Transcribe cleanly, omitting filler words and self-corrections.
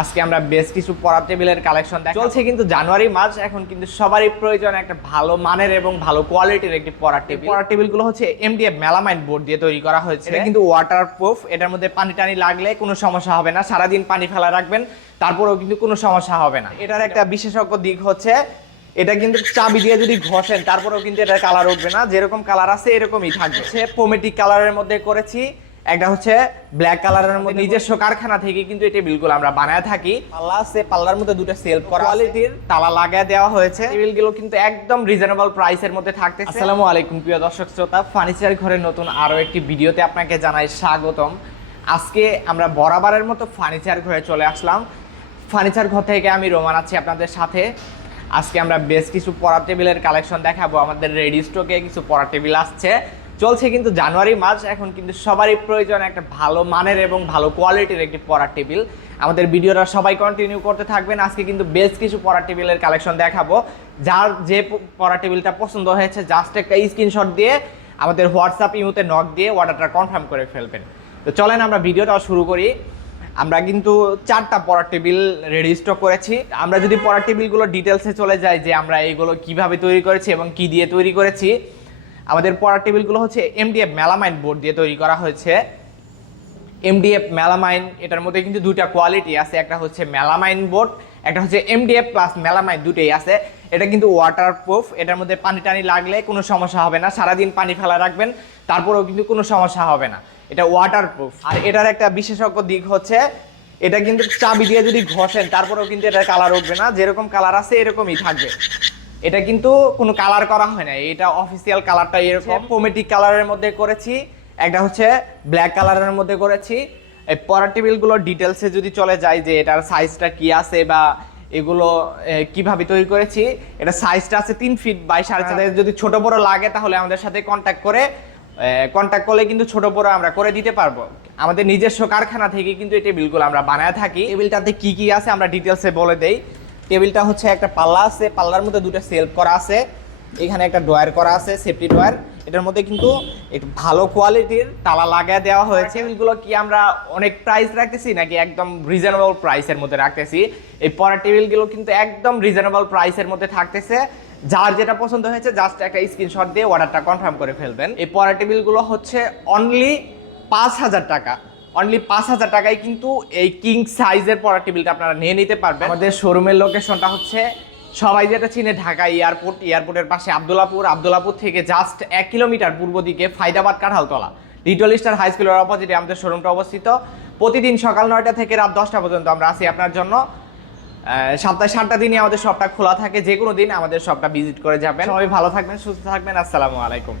আজকে আমরা বেশ কিছু পড়ার টেবিলের কালেকশন চলছে কিন্তু জানুয়ারি মাস, এখন কিন্তু সবারই প্রয়োজন একটা ভালো মানের এবং ভালো কোয়ালিটির একটি পড়ার টেবিল। পড়ার টেবিলগুলো হচ্ছে এমডিএফ মেলামাইন বোর্ড দিয়ে তৈরি করা হয়েছে। এটা কিন্তু ওয়াটারপ্রুফ, এটার মধ্যে পানি টানি লাগলে কোনো সমস্যা হবে না, সারাদিন পানি ফেলা রাখবেন তারপরেও কিন্তু কোনো সমস্যা হবে না। এটার একটা বিশেষজ্ঞ দিক হচ্ছে এটা কিন্তু চাবি দিয়ে যদি ঘষেন তারপরেও কিন্তু এটার কালার উঠবে না, যেরকম কালার আছে এরকমই থাকবে। সে পোমেটিক কালারের মধ্যে করেছি, একটা হচ্ছে ব্ল্যাক কালারের মধ্যে নিজস্ব কারখানা থেকে কিন্তু এই টেবিলগুলো আমরা বানায় থাকি। পাল্লা আছে, পাল্লার মধ্যে দুটো সেলফ করা কোয়ালিটির তালা লাগায় দেওয়া হয়েছে। টেবিলগুলো কিন্তু একদম রিজনেবল প্রাইসের মধ্যে থাকতেছে। আসসালামু আলাইকুম প্রিয় দর্শক শ্রোতা, ফার্নিচার ঘরের নতুন আরো একটি ভিডিওতে আপনাকে জানাই স্বাগতম। আজকে আমরা বরাবরের মতো ফার্নিচার ঘরে চলে আসলাম। ফার্নিচার ঘর থেকে আমি রোমান আছি আপনাদের সাথে। আজকে আমরা বেশ কিছু পড়ার টেবিলের কালেকশন দেখাবো। আমাদের রেডি স্টকে কিছু পড়ার টেবিল আসছে। চলছে কিন্তু জানুয়ারি মাস, এখন কিন্তু সবারই প্রয়োজন একটা ভালো মানের এবং ভালো কোয়ালিটির একটি পড়ার টেবিল। আমাদের ভিডিওটা সবাই কন্টিনিউ করতে থাকবেন। আজকে কিন্তু বেশ কিছু পড়ার টেবিলের কালেকশন দেখাবো। যার যে পড়ার টেবিলটা পছন্দ হয়েছে জাস্ট একটা স্ক্রিনশট দিয়ে আমাদের হোয়াটসঅ্যাপ ইমোতে নক দিয়ে অর্ডারটা কনফার্ম করে ফেলবেন। তো চলেন আমরা ভিডিওটা শুরু করি। আমরা কিন্তু 4টা পড়ার টেবিল রেডি স্টক করেছি। আমরা যদি পড়ার টেবিলগুলো ডিটেলসে চলে যাই যে আমরা এইগুলো কিভাবে তৈরি করেছি এবং কি দিয়ে তৈরি করেছি। আমাদের পড়ার টেবিলগুলো হচ্ছে এমডিএফ মেলামাইন বোর্ড দিয়ে তৈরি করা হয়েছে। এমডিএফ মেলামাইন, এটার মধ্যে কিন্তু দুইটা কোয়ালিটি আছে, একটা হচ্ছে মেলামাইন বোর্ড, একটা হচ্ছে এমডিএফ প্লাস মেলামাইন, দুটোই আছে। এটা কিন্তু ওয়াটারপ্রুফ, এটার মধ্যে পানি টানি লাগলে কোনো সমস্যা হবে না, সারাদিন পানি ফেলা রাখবেন তারপরেও কিন্তু কোনো সমস্যা হবে না, এটা ওয়াটারপ্রুফ। আর এটার একটা বিশেষজ্ঞ দিক হচ্ছে এটা কিন্তু চাবি দিয়ে যদি ঘষেন তারপরেও কিন্তু এটার কালার উঠবে না, যেরকম কালার আছে এরকমই থাকবে। এটা কিন্তু কোনো কালার করা হয় না, এটা অফিসিয়াল কালারটা এরকম পোমেটিক কালারের মধ্যে করেছি, একটা হচ্ছে ব্ল্যাক কালারের মধ্যে করেছি। এই পড়ার টেবিলগুলোর ডিটেলসে যদি চলে যায় যে এটার সাইজটা কি আছে বা এগুলো কিভাবে তৈরি করেছি, এটা সাইজটা আছে 3 ফিট বাই 4.5। যদি ছোট বড় লাগে তাহলে আমাদের সাথে কন্ট্যাক্ট করলে কিন্তু ছোট বড় আমরা করে দিতে পারবো। আমাদের নিজস্ব কারখানা থেকে কিন্তু এই টেবিলগুলো আমরা বানায় থাকি। টেবিলটাতে কি কি আছে আমরা ডিটেলসে বলে দেই। টেবিলটা হচ্ছে একটা পাল্লা আছে, পাল্লার মধ্যে দুটো সেলফ করা আছে, এখানে একটা ড্রয়ার করা আছে, সেফটি ড্রয়ার। এটার মধ্যে কিন্তু একটু ভালো কোয়ালিটির তালা লাগায় দেওয়া হয়েছে। টেবিলগুলো কি আমরা অনেক প্রাইস রাখতেছি নাকি একদম রিজনেবল প্রাইসের মধ্যে রাখতেছি? এই পড়ার টেবিলগুলো কিন্তু একদম রিজনেবল প্রাইসের মধ্যে থাকতেছে। যার যেটা পছন্দ হয়েছে জাস্ট একটা স্ক্রিনশট দিয়ে অর্ডারটা কনফার্ম করে ফেলবেন। এই পড়ার টেবিলগুলো হচ্ছে অনলি 5,000 টাকা। অনলি 5,000 টাকায় কিন্তু এই কিং সাইজের পড়ার টেবিলটা আপনারা নিয়ে নিতে পারবেন। আমাদের শোরুমের লোকেশনটা হচ্ছে সবাই যেটা চিনে ঢাকা এয়ারপোর্টের পাশে আব্দুল্লাপুর থেকে জাস্ট 1 কিলোমিটার পূর্ব দিকে Faydabad Kanthaltala little star high স্কুলের অপোজিটে আমাদের শোরুমটা অবস্থিত। প্রতিদিন সকাল 9টা থেকে রাত 10টা পর্যন্ত আমরা আসি আপনার জন্য। সপ্তাহে 7টা দিনই আমাদের শপটা খোলা থাকে, যে কোনো দিন আমাদের শপটা ভিজিট করে যাবেন। সবাই ভালো থাকবেন, সুস্থ থাকবেন। আসসালামু আলাইকুম।